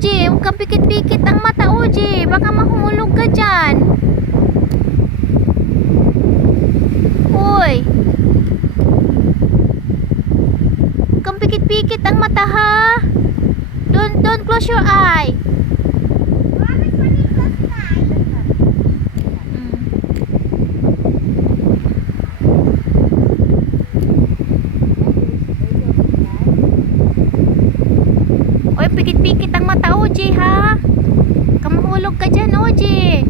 Oji. Huwag kang pikit-pikit ang mata, Oji. Baka mahulog ka dyan. Uy. Huwag kang pikit-pikit ang mata, ha? Don't, don't close your eye. Uy, pikit-pikit ang mata, Oji, ha? Kamahulog ka dyan, Oji.